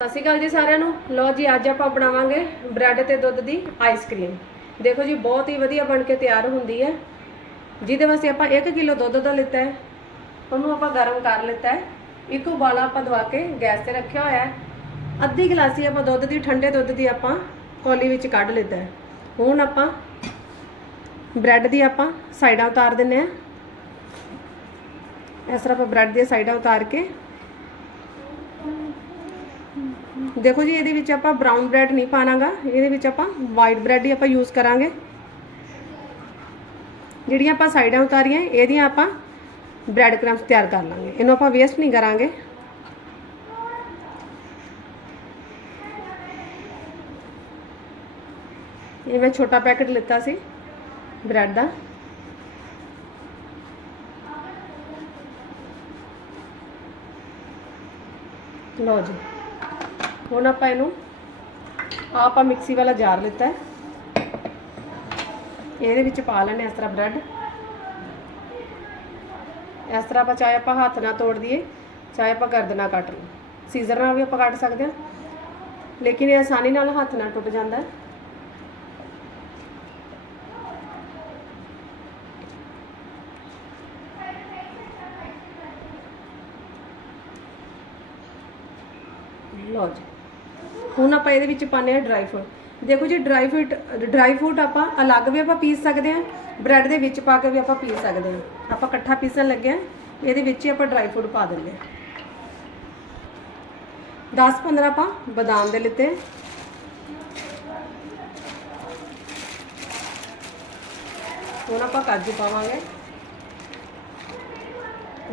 ਸਤਿ ਸ਼੍ਰੀ ਅਕਾਲ ਜੀ ਸਾਰਿਆਂ ਨੂੰ। ਲਓ ਜੀ, ਅੱਜ ਆਪਾਂ ਬਣਾਵਾਂਗੇ ਬ੍ਰੈਡ ਤੇ ਦੁੱਧ ਦੀ ਆਈਸਕ੍ਰੀਮ ਦੇਖੋ ਜੀ, ਬਹੁਤ ਹੀ ਵਧੀਆ ਬਣ ਕੇ ਤਿਆਰ ਹੁੰਦੀ ਹੈ। ਜਿਹਦੇ ਵਾਸਤੇ ਆਪਾਂ 1 ਕਿਲੋ ਦੁੱਧ ਦਾ ਲਿੱਤਾ ਹੈ। ਉਹਨੂੰ ਆਪਾਂ ਗਰਮ ਕਰ ਲਿੱਤਾ ਹੈ। ਇੱਕ ਉਬਾਲਾ ਆਪਾਂ ਦਵਾ ਕੇ ਗੈਸ ਤੇ ਰੱਖਿਆ ਹੋਇਆ ਹੈ। ਅੱਧੀ ਗਲਾਸੀ ਆਪਾਂ ਦੁੱਧ ਦੀ, ਠੰਡੇ ਦੁੱਧ ਦੀ ਆਪਾਂ ਕੌਲੀ ਵਿੱਚ ਕੱਢ ਲਿੱਤਾ ਹੈ। ਹੁਣ ਆਪਾਂ ਬ੍ਰੈਡ ਦੀ ਆਪਾਂ ਸਾਈਡਾਂ ਉਤਾਰ ਦਿੰਨੇ ਆ ਇਸ ਤਰ੍ਹਾਂ ਆਪਾਂ ਬ੍ਰੈਡ ਦੀਆਂ ਸਾਈਡਾਂ ਉਤਾਰ ਕੇ ਦੇਖੋ ਜੀ ਇਹਦੇ ਵਿੱਚ ਆਪਾਂ ਬ੍ਰਾਊਨ ਬ੍ਰੈਡ ਨਹੀਂ ਪਾਣਾਗਾ ਇਹਦੇ ਵਿੱਚ ਆਪਾਂ ਵਾਈਟ ਬ੍ਰੈਡ ਹੀ ਆਪਾਂ ਯੂਜ਼ ਕਰਾਂਗੇ ਜਿਹੜੀਆਂ ਆਪਾਂ ਸਾਈਡਾਂ ਉਤਾਰੀਆਂ ਇਹਦੀਆਂ ਆਪਾਂ ਬ੍ਰੈਡ ਕ੍ਰੰਬਸ ਤਿਆਰ ਕਰ ਲਾਂਗੇ ਇਹਨੂੰ ਆਪਾਂ ਵੇਸਟ ਨਹੀਂ ਕਰਾਂਗੇ ਇਹ ਮੈਂ ਛੋਟਾ ਪੈਕੇਟ ਲਿੱਤਾ ਸੀ ਬ੍ਰੈਡ ਦਾ ਲਓ ਜੀ ਹੁਣ ਆਪਾਂ ਇਹਨੂੰ ਆਪਾਂ ਮਿਕਸੀ ਵਾਲਾ ਜਾਰ ਲਿੱਤਾ ਹੈ। ਇਹਦੇ ਵਿੱਚ ਪਾ ਲੈਣੇ ਇਸ ਤਰ੍ਹਾਂ ਬ੍ਰੈਡ। ਇਸ ਤਰ੍ਹਾਂ ਆਪਾਂ ਚਾਹੇ ਆਪਾਂ ਹੱਥ ਨਾਲ ਤੋੜ ਦਈਏ, ਚਾਹੇ ਆਪਾਂ ਗਰਦ ਨਾਲ ਕੱਟ ਲਈਏ। ਸੀਜ਼ਰ ਨਾਲ ਵੀ ਆਪਾਂ ਕੱਟ ਸਕਦੇ ਹਾਂ। ਲੇਕਿਨ ਇਹ ਆਸਾਨੀ ਨਾਲ ਹੱਥ ਨਾਲ ਟੁੱਟ ਜਾਂਦਾ ਹੈ। ਲਓ ਜੀ। ਹੁਣ ਆਪਾਂ ਇਹਦੇ ਵਿੱਚ ਪਾਣੇ ਆ ਡਰਾਈ ਫਰੂਟ ਦੇਖੋ ਜੀ ਡਰਾਈ ਫਰੂਟ ਡਰਾਈ ਫਰੂਟ ਆਪਾਂ ਅਲੱਗ ਵੀ ਆਪਾਂ ਪੀਸ ਸਕਦੇ ਹਾਂ ਬ੍ਰੈਡ ਦੇ ਵਿੱਚ ਪਾ ਕੇ ਵੀ ਆਪਾਂ ਪੀਸ ਸਕਦੇ ਹਾਂ। ਆਪਾਂ ਇਕੱਠਾ ਪੀਸਣ ਲੱਗੇ ਹਾਂ, ਇਹਦੇ ਵਿੱਚ ਹੀ ਆਪਾਂ ਡਰਾਈ ਫਰੂਟ ਪਾ ਦਿੰਦੇ ਹਾਂ। 10-15 ਆਪਾਂ ਬਦਾਮ ਦੇ ਲਿੱਤੇ। ਹੁਣ ਆਪਾਂ ਕਾਜੂ ਪਾਵਾਂਗੇ।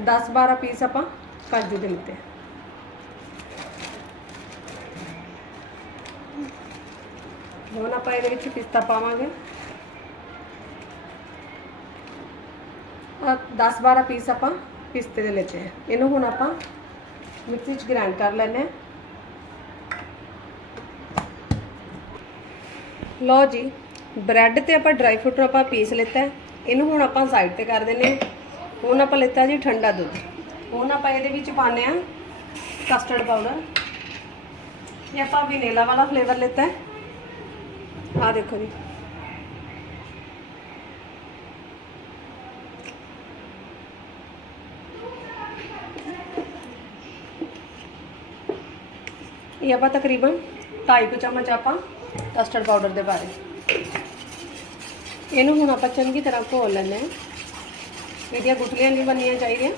10-12 ਪੀਸ ਆਪਾਂ ਕਾਜੂ ਦੇ ਲਿੱਤੇ। ਹੁਣ ਆਪਾਂ ਇਹਦੇ ਵਿੱਚ ਪਿਸਤਾ ਪਾਵਾਂਗੇ। ਆ 10-12 ਪੀਸ ਆਪਾਂ ਪਿਸਤੇ ਦੇ ਲੈਤੇ ਹੈ ਇਹਨੂੰ ਹੁਣ ਆਪਾਂ ਮਿਕਸੀ 'ਚ ਗ੍ਰਾਈਂਡ ਕਰ ਲੈਣੇ ਆ। ਲਓ ਜੀ ਬ੍ਰੈਡ ਤੇ ਆਪਾਂ ਡਰਾਈ ਫਰੂਟ ਆਪਾਂ ਪੀਸ ਲਿੱਤਾ। ਇਹਨੂੰ ਹੁਣ ਆਪਾਂ ਸਾਈਡ ਤੇ ਕਰ ਦਿੰਨੇ ਆ। ਹੁਣ ਆਪਾਂ ਲਿੱਤਾ ਜੀ ਠੰਡਾ ਦੁੱਧ। ਹੁਣ ਆਪਾਂ ਇਹਦੇ ਵਿੱਚ ਪਾਣੇ ਆ ਕਸਟਰਡ ਪਾਊਡਰ ਇਹ ਆਪਾਂ ਵਿਨੇਲਾ ਵਾਲਾ ਫਲੇਵਰ ਲਿੱਤਾ। ਹੈ ਆ ਦੇਖੋ ਜੀ। ਇਹ ਆਪਾਂ ਤਕਰੀਬਨ 2.5 ਚਮਚ ਆਪਾਂ ਕਸਟਰਡ ਪਾਊਡਰ ਦੇ ਬਾਰੇ। ਇਹਨੂੰ ਹੁਣ ਆਪਾਂ ਚੰਗੀ ਤਰ੍ਹਾਂ ਘੋਲ ਲੈਣਾ ਹੈ। ਇਹਦੀਆਂ ਗੁਟਲੀਆਂ ਨਹੀਂ ਬਣਨੀਆਂ ਚਾਹੀਦੀਆਂ।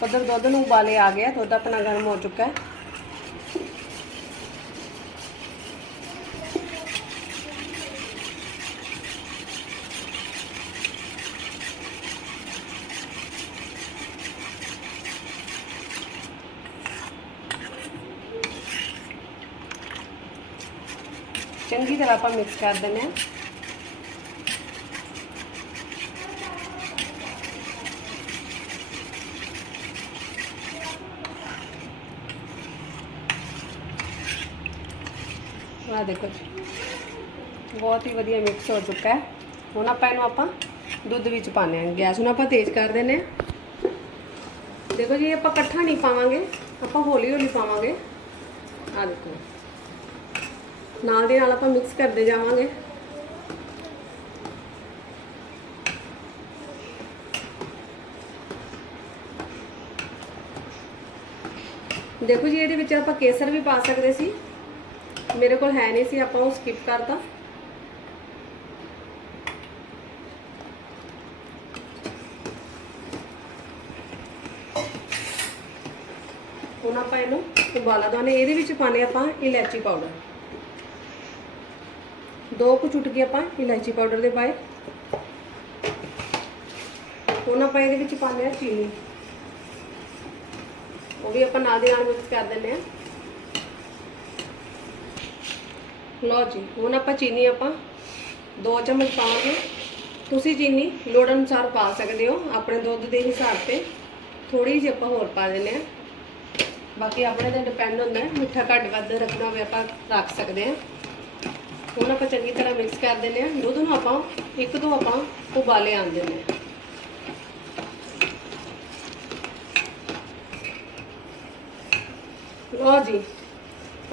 ਪੱਧਰ ਦੁੱਧ ਨੂੰ ਉਬਾਲੇ ਆ ਗਿਆ। ਦੁੱਧ ਆਪਣਾ ਗਰਮ ਹੋ ਚੁੱਕਾ ਹੈ। ਚੰਗੀ ਤਰ੍ਹਾਂ ਆਪਾਂ ਮਿਕਸ ਕਰ ਦਿੰਦੇ ਹਾਂ ਆ ਦੇਖੋ ਜੀ ਬਹੁਤ ਹੀ ਵਧੀਆ ਮਿਕਸ ਹੋ ਚੁੱਕਾ ਹੈ ਹੁਣ ਆਪਾਂ ਇਹਨੂੰ ਆਪਾਂ ਦੁੱਧ ਵਿੱਚ ਪਾਣੇ ਆ ਗੈਸ ਨੂੰ ਆਪਾਂ ਤੇਜ਼ ਕਰ ਦਿੰਦੇ ਆ ਦੇਖੋ ਜੀ ਇਹ ਆਪਾਂ ਇਕੱਠਾ ਨਹੀਂ ਪਾਵਾਂਗੇ ਆਪਾਂ ਹੌਲੀ ਹੌਲੀ ਪਾਵਾਂਗੇ ਆ ਦੇਖੋ ਨਾਲ ਦੇ ਨਾਲ ਆਪਾਂ ਮਿਕਸ ਕਰਦੇ ਜਾਵਾਂਗੇ। ਦੇਖੋ ਜੀ, ਇਹਦੇ ਵਿੱਚ ਆਪਾਂ ਕੇਸਰ ਵੀ ਪਾ ਸਕਦੇ ਸੀ। ਮੇਰੇ ਕੋਲ ਹੈ ਨਹੀਂ ਸੀ, ਆਪਾਂ ਉਹ ਸਕਿਪ ਕਰਤਾ। ਹੁਣ ਆਪਾਂ ਇਹਨੂੰ ਉਬਾਲਾ ਦਵਾਨੇ ਇਹਦੇ ਵਿੱਚ ਪਾਣੇ ਆਪਾਂ ਇਲਾਇਚੀ ਪਾਊਡਰ ਦੋ ਕੁ ਚੁਟਕੀ ਆਪਾਂ ਇਲਾਇਚੀ ਪਾਊਡਰ ਦੇ ਪਾਏ। ਹੁਣ ਆਪਾਂ ਇਹਦੇ ਵਿੱਚ ਪਾਉਂਦੇ ਆ ਚੀਨੀ। ਉਹ ਵੀ ਆਪਾਂ ਨਾਲ ਦੀ ਨਾਲ ਮਿਕਸ ਕਰ ਦਿੰਦੇ ਆ ਲਓ ਜੀ, ਹੁਣ ਆਪਾਂ ਚੀਨੀ ਆਪਾਂ 2 ਚਮਚ ਪਾਵਾਂਗੇ। ਤੁਸੀਂ ਚੀਨੀ ਲੋੜ ਅਨੁਸਾਰ ਪਾ ਸਕਦੇ ਹੋ, ਆਪਣੇ ਦੁੱਧ ਦੇ ਹਿਸਾਬ ਤੇ। ਥੋੜੀ ਜਿਹੀ ਆਪਾਂ ਹੋਰ ਪਾ ਦਿੰਦੇ ਆ ਬਾਕੀ ਆਪਣੇ ਤੇ ਡਿਪੈਂਡ ਹੁੰਦਾ ਮਿੱਠਾ ਘੱਟ ਵੱਧ ਰੱਖਣਾ ਹੋਵੇ ਆਪਾਂ ਰੱਖ ਸਕਦੇ ਹਾਂ। ਹੁਣ ਆਪਾਂ ਚੰਗੀ ਤਰ੍ਹਾਂ ਮਿਕਸ ਕਰ ਦਿੰਦੇ ਹਾਂ। ਦੁੱਧ ਨੂੰ ਆਪਾਂ ਇੱਕ ਦੋ ਆਪਾਂ ਉਬਾਲੇ ਆਣ ਦਿੰਦੇ ਹਾਂ। ਲਓ ਜੀ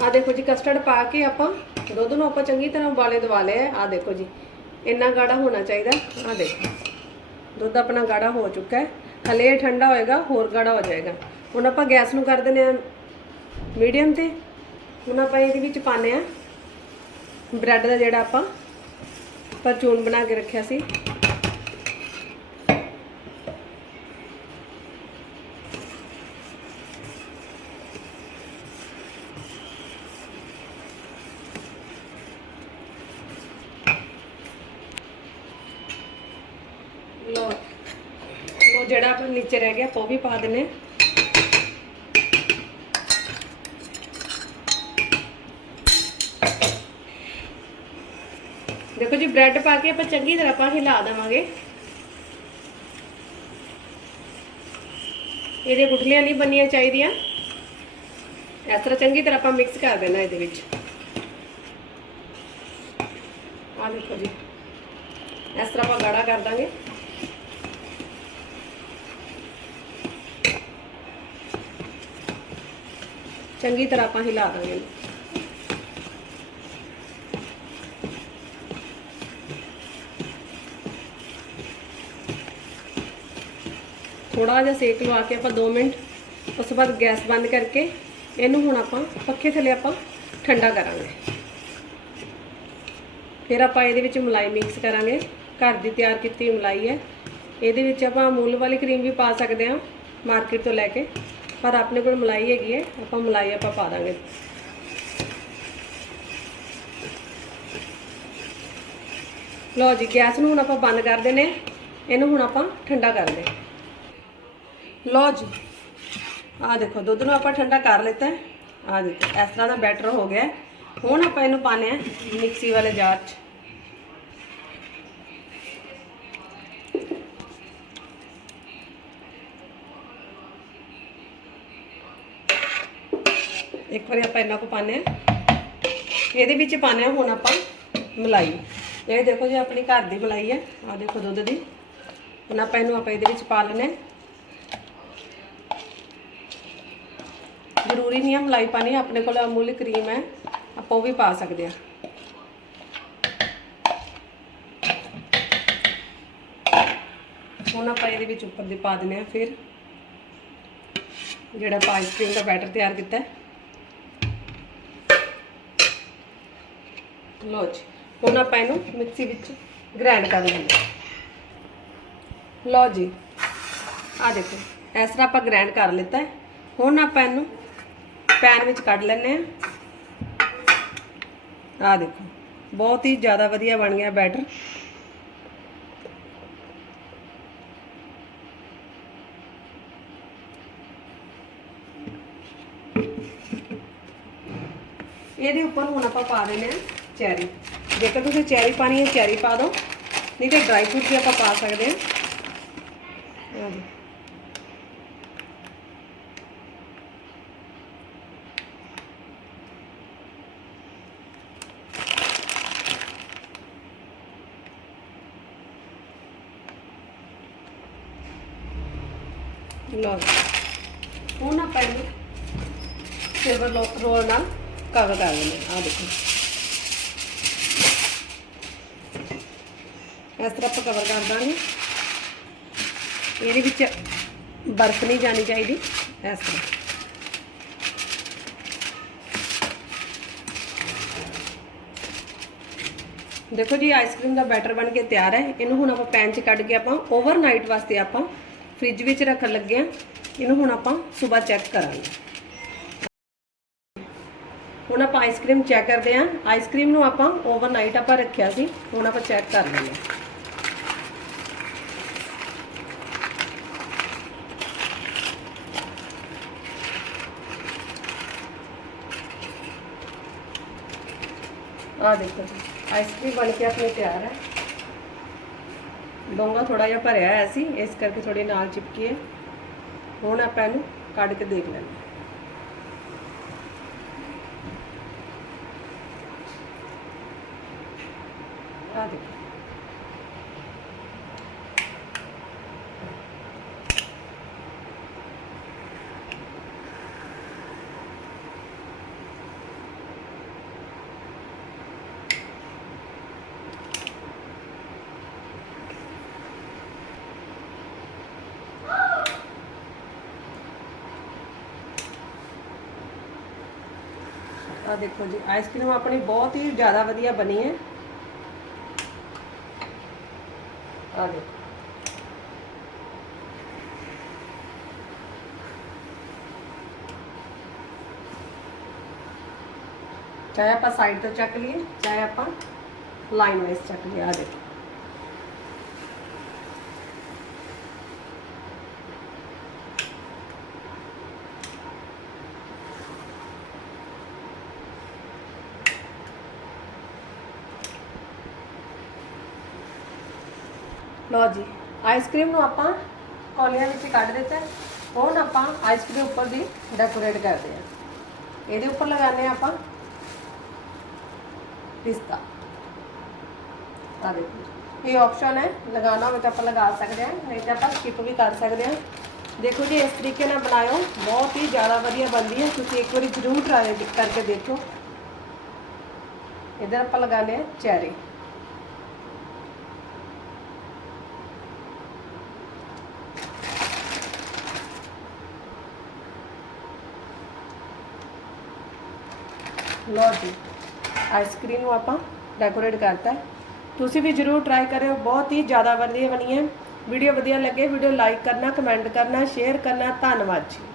ਆ ਦੇਖੋ ਜੀ ਕਸਟਰਡ ਪਾ ਕੇ ਆਪਾਂ ਦੁੱਧ ਨੂੰ ਆਪਾਂ ਚੰਗੀ ਤਰ੍ਹਾਂ ਉਬਾਲੇ ਦਵਾ ਲਿਆ ਆ ਦੇਖੋ ਜੀ, ਇੰਨਾ ਗਾੜਾ ਹੋਣਾ ਚਾਹੀਦਾ। ਆ ਦੇਖੋ, ਦੁੱਧ ਆਪਣਾ ਗਾੜਾ ਹੋ ਚੁੱਕਾ ਹੈ। ਹਲੇ ਠੰਡਾ ਹੋਏਗਾ, ਹੋਰ ਗਾੜਾ ਹੋ ਜਾਏਗਾ। ਹੁਣ ਆਪਾਂ ਗੈਸ ਨੂੰ ਕਰ ਦਿੰਦੇ ਆ ਮੀਡੀਅਮ ਤੇ। ਹੁਣ ਆਪਾਂ ਇਹਦੇ ਵਿੱਚ ਪਾਣੇ ਆ ਬ੍ਰੈਡ ਦਾ ਜਿਹੜਾ ਆਪਾਂ ਪਰਚੂਨ ਬਣਾ ਕੇ ਰੱਖਿਆ ਸੀ ਲੋ ਉਹ ਜਿਹੜਾ ਆਪਾਂ ਨੀਚੇ ਰਹਿ ਗਿਆ ਆਪਾਂ ਉਹ ਵੀ ਪਾ ਦਿੰਨੇ ਆ। ਦੇਖੋ ਜੀ ਬ੍ਰੈਡ ਪਾ ਕੇ ਆਪਾਂ ਚੰਗੀ ਤਰ੍ਹਾਂ ਆਪਾਂ ਹਿਲਾ ਦੇਵਾਂਗੇ। ਇਹਦੇ ਗੁਠਲੀਆਂ ਨਹੀਂ ਬਣਨੀਆਂ ਚਾਹੀਦੀਆਂ। ਇਸ ਤਰ੍ਹਾਂ ਚੰਗੀ ਤਰ੍ਹਾਂ ਆਪਾਂ ਮਿਕਸ ਕਰ ਦੇਣਾ ਇਹਦੇ ਵਿੱਚ। ਆ ਦੇਖੋ ਜੀ, ਇਸ ਤਰ੍ਹਾਂ ਆਪਾਂ ਗਾੜਾ ਕਰ ਦਾਂਗੇ। ਚੰਗੀ ਤਰ੍ਹਾਂ ਆਪਾਂ ਹਿਲਾ ਦਾਂਗੇ। ਥੋੜਾ ਜਿਹਾ ਸੇਕ ਲਵਾ ਕੇ ਆਪਾਂ 2 ਮਿੰਟ, ਉਸ ਤੋਂ ਬਾਅਦ ਗੈਸ ਬੰਦ ਕਰਕੇ ਇਹਨੂੰ ਹੁਣ ਆਪਾਂ ਪੱਖੇ ਥੱਲੇ ਆਪਾਂ ਠੰਡਾ ਕਰਾਂਗੇ। ਫਿਰ ਆਪਾਂ ਇਹਦੇ ਵਿੱਚ ਮਲਾਈ ਮਿਕਸ ਕਰਾਂਗੇ। ਘਰ ਦੀ ਤਿਆਰ ਕੀਤੀ ਮਲਾਈ ਹੈ। ਇਹਦੇ ਵਿੱਚ ਆਪਾਂ ਅਮੂਲ ਵਾਲੀ ਕਰੀਮ ਵੀ ਪਾ ਸਕਦੇ ਹਾਂ ਮਾਰਕੀਟ ਤੋਂ ਲੈ ਕੇ, ਪਰ ਆਪਣੇ ਕੋਲ ਮਲਾਈ ਹੈਗੀ ਹੈ, ਆਪਾਂ ਮਲਾਈ ਆਪਾਂ ਪਾ ਦਾਂਗੇ। ਲਓ ਜੀ, ਗੈਸ ਨੂੰ ਹੁਣ ਆਪਾਂ ਬੰਦ ਕਰ ਦੇਨੇ ਇਹਨੂੰ ਹੁਣ ਆਪਾਂ ਠੰਡਾ ਕਰਦੇ ਲਓ ਜੀ ਆਹ ਦੇਖੋ ਦੁੱਧ ਨੂੰ ਆਪਾਂ ਠੰਡਾ ਕਰ ਲਿੱਤਾ ਹੈ ਆਹ ਦੇਖੋ ਇਸ ਤਰ੍ਹਾਂ ਦਾ ਬੈਟਰ ਹੋ ਗਿਆ ਹੈ। ਹੁਣ ਆਪਾਂ ਇਹਨੂੰ ਪਾਣੇ ਆ ਮਿਕਸੀ ਵਾਲੇ ਜਾਰ 'ਚ ਇੱਕ ਵਾਰੀ ਆਪਾਂ ਇਹਨਾਂ ਕੋ ਪਾਣੇ ਆ ਇਹਦੇ ਵਿੱਚ ਪਾਣੇ ਆ ਹੁਣ ਆਪਾਂ ਮਲਾਈ ਇਹ ਦੇਖੋ ਜੀ ਆਪਣੀ ਘਰ ਦੀ ਮਲਾਈ ਹੈ ਆਹ ਦੇਖੋ ਦੁੱਧ ਦੀ ਹੁਣ ਆਪਾਂ ਇਹਨੂੰ ਆਪਾਂ ਇਹਦੇ ਵਿੱਚ ਪਾ ਲੈਣੇ ਜ਼ਰੂਰੀ ਨਹੀਂ ਹੈ ਮਲਾਈ ਪਾਣੀ ਆਪਣੇ ਕੋਲ ਅਮੂਲ ਕਰੀਮ ਹੈ, ਆਪਾਂ ਉਹ ਵੀ ਪਾ ਸਕਦੇ ਆ। ਹੁਣ ਆਪਾਂ ਇਹਦੇ ਵਿੱਚ ਉੱਪਰ ਦੇ ਪਾ ਦਿੰਦੇ ਆ ਫਿਰ। ਜਿਹੜਾ ਆਪਾਂ ਆਈਸਕ੍ਰੀਮ ਦਾ ਬੈਟਰ ਤਿਆਰ ਕੀਤਾ ਹੈ। ਲਓ ਜੀ, ਹੁਣ ਆਪਾਂ ਇਹਨੂੰ ਮਿਕਸੀ ਵਿੱਚ ਗ੍ਰਾਈਂਡ ਕਰ ਲੈਂਦੇ ਹਾਂ। ਲਓ ਜੀ ਆ ਦੇਖੋ, ਇਸ ਤਰ੍ਹਾਂ ਆਪਾਂ ਗ੍ਰਾਈਂਡ ਕਰ ਲਿੱਤਾ ਹੁਣ ਆਪਾਂ ਇਹਨੂੰ ਪੈਨ ਵਿੱਚ ਕੱਢ ਲੈਂਦੇ ਆ ਆ ਦੇਖੋ, ਬਹੁਤ ਹੀ ਜ਼ਿਆਦਾ ਵਧੀਆ ਬਣ ਗਿਆ ਬੈਟਰ। ਇਹਦੇ ਉੱਪਰ ਹੁਣ ਆਪਾਂ ਪਾ ਦੇਣੇ ਆ ਚੈਰੀ। ਜੇਕਰ ਤੁਸੀਂ ਚੈਰੀ ਪਾਣੀ ਹੈ, ਚੈਰੀ ਪਾ ਦਿਓ। ਨਹੀਂ ਤੇ ਡਰਾਈ ਫਰੂਟ ਵੀ ਆਪਾਂ ਪਾ ਸਕਦੇ ਹਾਂ। ਲਓ ਹੁਣ ਆਪਾਂ ਇਹਨੂੰ ਸਿਲਵਰ ਲੋਕ ਰੋਲ ਨਾਲ ਕਵਰ ਕਰ ਦਿੰਦੇ ਆ ਦੇਖੋ। ਇਸ ਤਰ੍ਹਾਂ ਆਪਾਂ ਕਵਰ ਕਰ ਦਾਂਗੇ। ਇਹਦੇ ਵਿੱਚ ਬਰਫ਼ ਨਹੀਂ ਜਾਣੀ ਚਾਹੀਦੀ, ਇਸ ਤਰ੍ਹਾਂ। ਦੇਖੋ ਜੀ ਆਈਸਕ੍ਰੀਮ ਦਾ ਬੈਟਰ ਬਣ ਕੇ ਤਿਆਰ ਹੈ। ਇਹਨੂੰ ਹੁਣ ਆਪਾਂ ਪੈਨ 'ਚ ਕੱਢ ਕੇ ਆਪਾਂ ਓਵਰਨਾਈਟ ਵਾਸਤੇ ਆਪਾਂ ਫ੍ਰਿਜ ਵਿੱਚ ਰੱਖਣ ਲੱਗੇ ਆ ਇਹਨੂੰ ਹੁਣ ਆਪਾਂ ਸਵੇਰ ਚੈੱਕ ਕਰਾਂਗੇ। ਹੁਣ ਆਪਾਂ ਆਈਸਕ੍ਰੀਮ ਚੈੱਕ ਕਰਦੇ ਹਾਂ। ਆਈਸਕ੍ਰੀਮ ਨੂੰ ਆਪਾਂ ਓਵਰਨਾਈਟ ਆਪਾਂ ਰੱਖਿਆ ਸੀ। ਹੁਣ ਆਪਾਂ ਚੈੱਕ ਕਰ ਲੈਂਦੇ ਹਾਂ। ਆ ਦੇਖੋ ਆਈਸਕ੍ਰੀਮ ਬਣ ਕੇ ਆਪਣੇ ਤਿਆਰ ਹੈ। ਡੋਂਗਾ ਥੋੜਾ ਜਿਹਾ ਭਰਿਆ ਹੋਇਆ ਸੀ, ਇਸ ਕਰਕੇ ਥੋੜੀ ਨਾਲ ਚਿਪਕੀ ਹੈ। ਹੁਣ ਆਪਾਂ ਇਹਨੂੰ ਕੱਢ ਕੇ ਦੇਖ ਲੈਂਦੇ ਹਾਂ ਆ ਦੇਖੋ ਆ ਦੇਖੋ ਜੀ ਆਈਸਕ੍ਰੀਮ ਆਪਣੀ ਬਹੁਤ ਹੀ ਜ਼ਿਆਦਾ ਵਧੀਆ ਬਣੀ ਹੈ। ਆ ਦੇਖੋ। ਚਾਹੇ ਆਪਾਂ ਸਾਈਡ ਤੋਂ ਚੱਕ ਲਈਏ, ਚਾਹੇ ਆਪਾਂ ਲਾਈਨ ਵਾਈਜ਼ ਚੱਕ ਲਈਏ ਆ ਦੇਖੋ। ਲਓ ਜੀ ਆਈਸਕ੍ਰੀਮ ਨੂੰ ਆਪਾਂ ਕੌਲੀਆਂ ਵਿੱਚ ਕੱਢ ਦਿੱਤਾ ਹੈ। ਹੁਣ ਆਪਾਂ ਆਈਸਕ੍ਰੀਮ ਉੱਪਰ ਦੀ ਡੈਕੋਰੇਟ ਕਰਦੇ ਹਾਂ। ਇਹਦੇ ਉੱਪਰ ਲਗਾਉਂਦੇ ਹਾਂ ਆਪਾਂ ਪਿਸਤਾ। ਆ ਦੇਖੋ ਇਹ ਆਪਸ਼ਨ ਹੈ, ਲਗਾਉਣਾ ਹੋਵੇ ਤਾਂ ਆਪਾਂ ਲਗਾ ਸਕਦੇ ਹਾਂ, ਨਹੀਂ ਤਾਂ ਆਪਾਂ ਸਕਿਪ ਵੀ ਕਰ ਸਕਦੇ ਹਾਂ। ਦੇਖੋ ਜੀ, ਇਸ ਤਰੀਕੇ ਨਾਲ ਬਣਾਇਓ, ਬਹੁਤ ਹੀ ਜ਼ਿਆਦਾ ਵਧੀਆ ਬਣਦੀ ਹੈ। ਤੁਸੀਂ ਇੱਕ ਵਾਰੀ ਜ਼ਰੂਰ ਟਰਾਈ ਕਰਕੇ ਦੇਖੋ। ਇਧਰ ਆਪਾਂ ਲਗਾਉਂਦੇ ਹਾਂ ਚੈਰੀ ਲਓ ਜੀ ਆਈਸਕ੍ਰੀਮ ਨੂੰ ਆਪਾਂ ਡੈਕੋਰੇਟ ਕਰਤਾ ਤੁਸੀਂ ਵੀ ਜਰੂਰ ਟਰਾਈ ਕਰਿਓ, ਬਹੁਤ ਹੀ ਜ਼ਿਆਦਾ ਵਧੀਆ ਬਣੀ ਹੈ ਵੀਡੀਓ ਵਧੀਆ ਲੱਗੇ ਵੀਡੀਓ ਲਾਈਕ ਕਰਨਾ ਕਮੈਂਟ ਕਰਨਾ ਸ਼ੇਅਰ ਕਰਨਾ, ਧੰਨਵਾਦ ਜੀ।